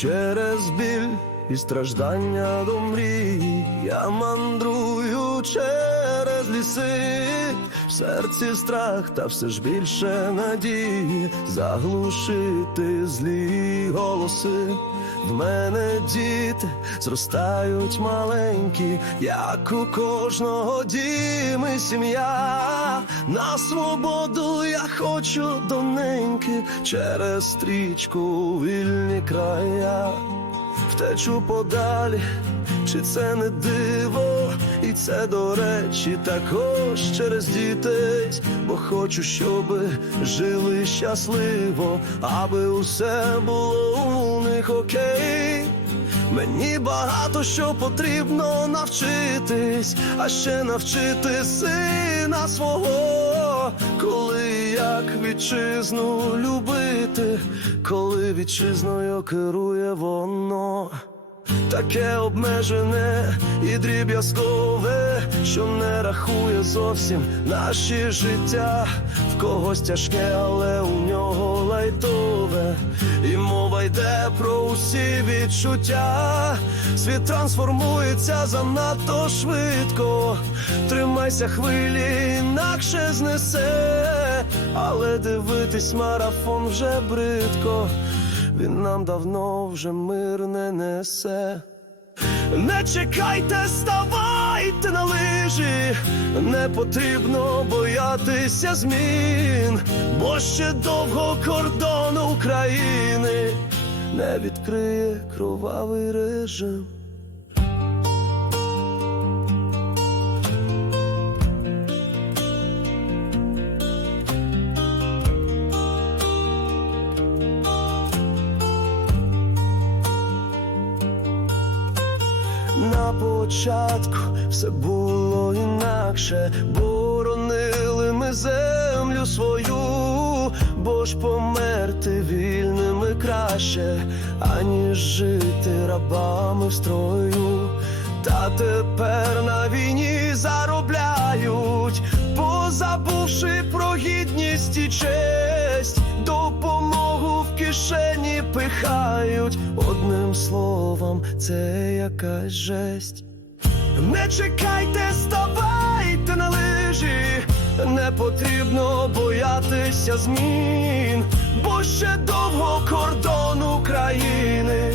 через біль і страждання до мрії, я мандрую через ліси, в серці страх, та все ж більше надії, заглушити злі голоси. В мене діти зростають маленькі, як у кожного дім і сім'я. На свободу я хочу доненьки через стрічку вільні края. Втечу подалі, чи це не диво, і це до речі також через дітей, бо хочу, щоб жили щасливо, аби усе було у них окей. Мені багато що потрібно навчитись, а ще навчити сина свого, коли як вітчизну любити, коли вітчизною керує воно. Таке обмежене і дріб'язкове, що не рахує зовсім наші життя. В когось тяжке, але у нього лайтове. Йде про усі відчуття. Світ трансформується занадто швидко. Тримайся хвилі, інакше знесе. Але дивитись марафон вже бридко. Він нам давно вже мир не несе. Не чекайте, ставайте на лижі, не потрібно боятися змін, бо ще довго кордон України не відкриє кровавий режим. На початку все було інакше, боронили ми землю свою, бо ж померти вільними краще, аніж жити рабами в строю. Та тепер на війні заробляють, позабувши про гідність і честь, допомогу в кишені пихають. Одним словом, це якась жесть. Не чекайте, лижі, не потрібно боятися змін, бо ще довго кордон України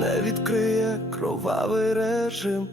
не відкриє кровавий режим.